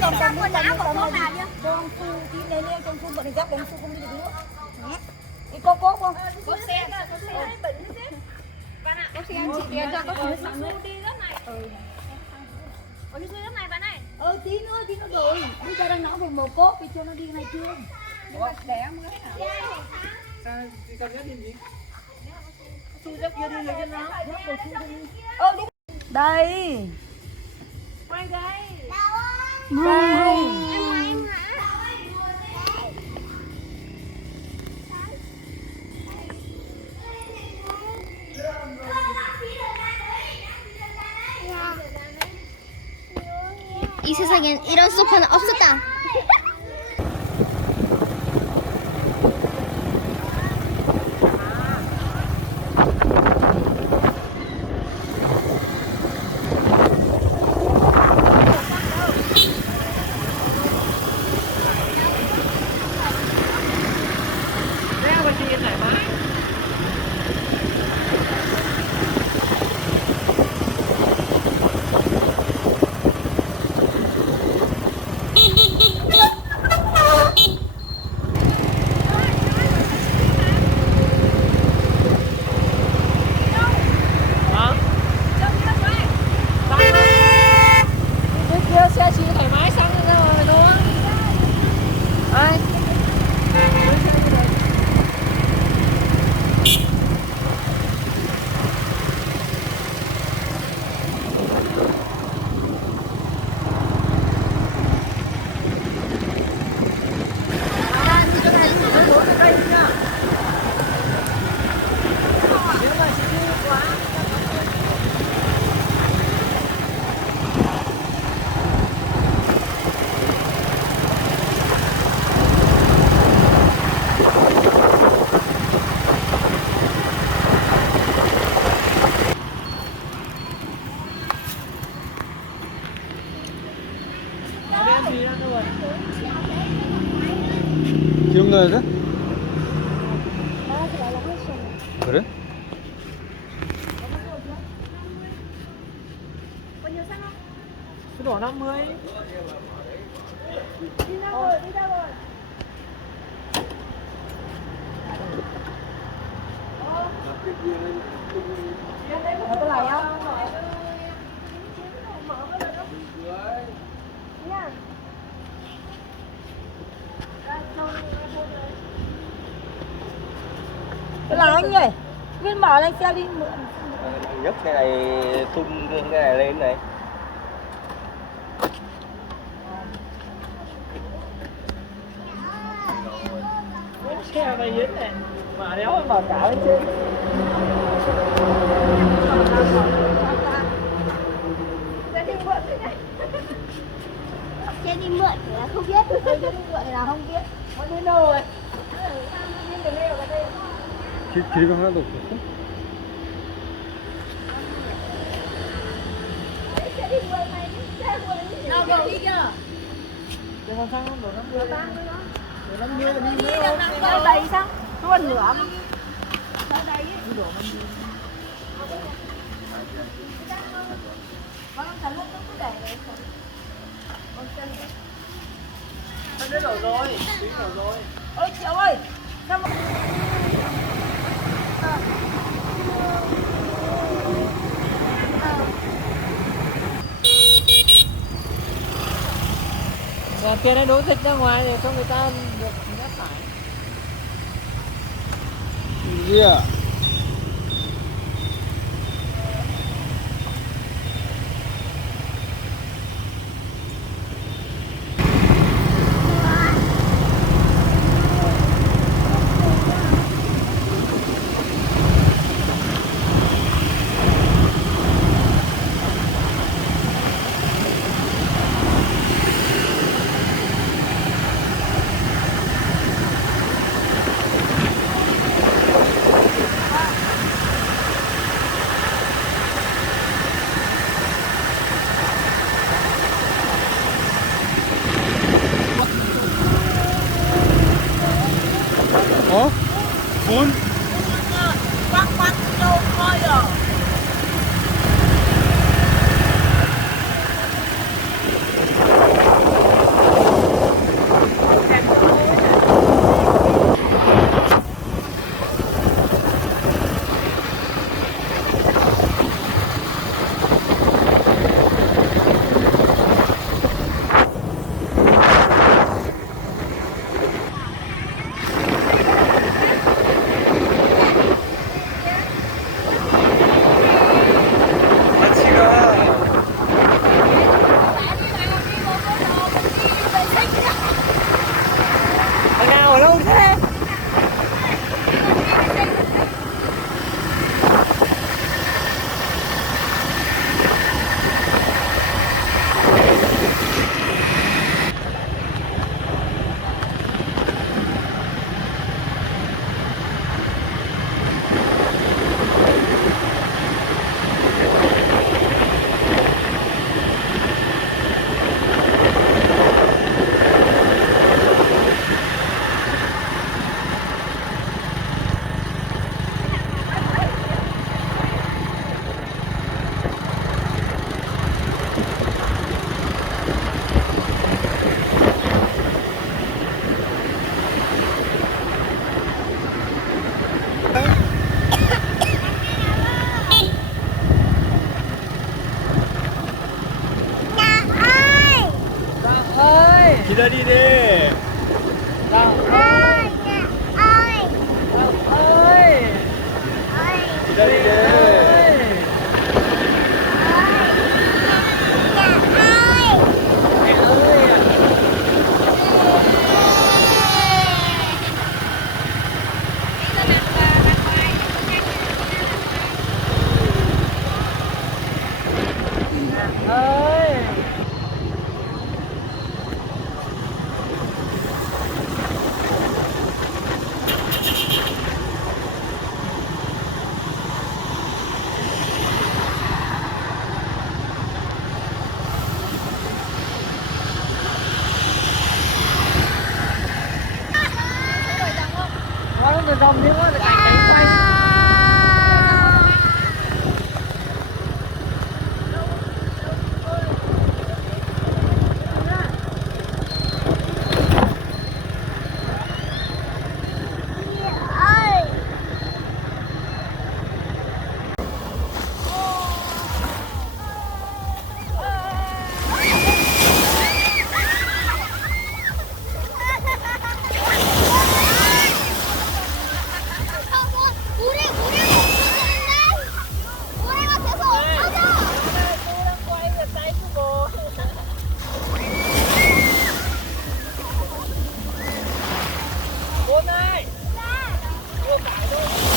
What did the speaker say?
Còn cầm quần áo của con nào chưa? Con phu đi lên lên trong phu bận giáp đánh phu không đi được nữa. Đi cô không? Có xe bệnh chứ. Bạn ạ. Có xe chị tiền cho có thứ sẵn luôn đi rất này. Có đi rất này bạn này. Tí nữa rồi. Bây giờ đang nói về mồ cốt thì cho nó đi này chưa? Đẻ mới hả? Sao chị cần nhất gì? Xui dốc kia đi lấy cho nó. Đúng. Đây. Quay đây. Đây. 이 세상엔 이런 소파는 없었다. Xe chị thoải mái xong rồi đúng không? Ai? 기억나야 돼? 그래? Số đỏ 50. Đi đâu rồi? Có cái này không? Cái là anh ơi, Viên bảo lên xe đi mượn. Nhấc cái này, tung cái này lên này. Xe này dính này. Mà đéo mà cả lên trên. Xe đi mượn là không biết. Xe đi mượn là không biết. Nó đến đâu rồi? 길이가 하나도 없었어? Nào rồi đi chưa? Để còn sang đổ 50 ta. Đổ 50 đi nữa. Ở đây sao? Luôn nữa. Ở đây ấy. Đi đổ 50. Nó đã đổ rồi. Tính đổ rồi. Ôi Triệu ơi. Sao mà... Và kia nó đổ thịt ra ngoài để cho người ta được nhắc phải. gì à? ra đi đi. Ơi, ơi, ơi ơi, Đi ra đi đi. mẹ ơi ơi nó từ dòng đi quá là cảnh cánh quay ơi. Bốn ơi, đưa phải thôi.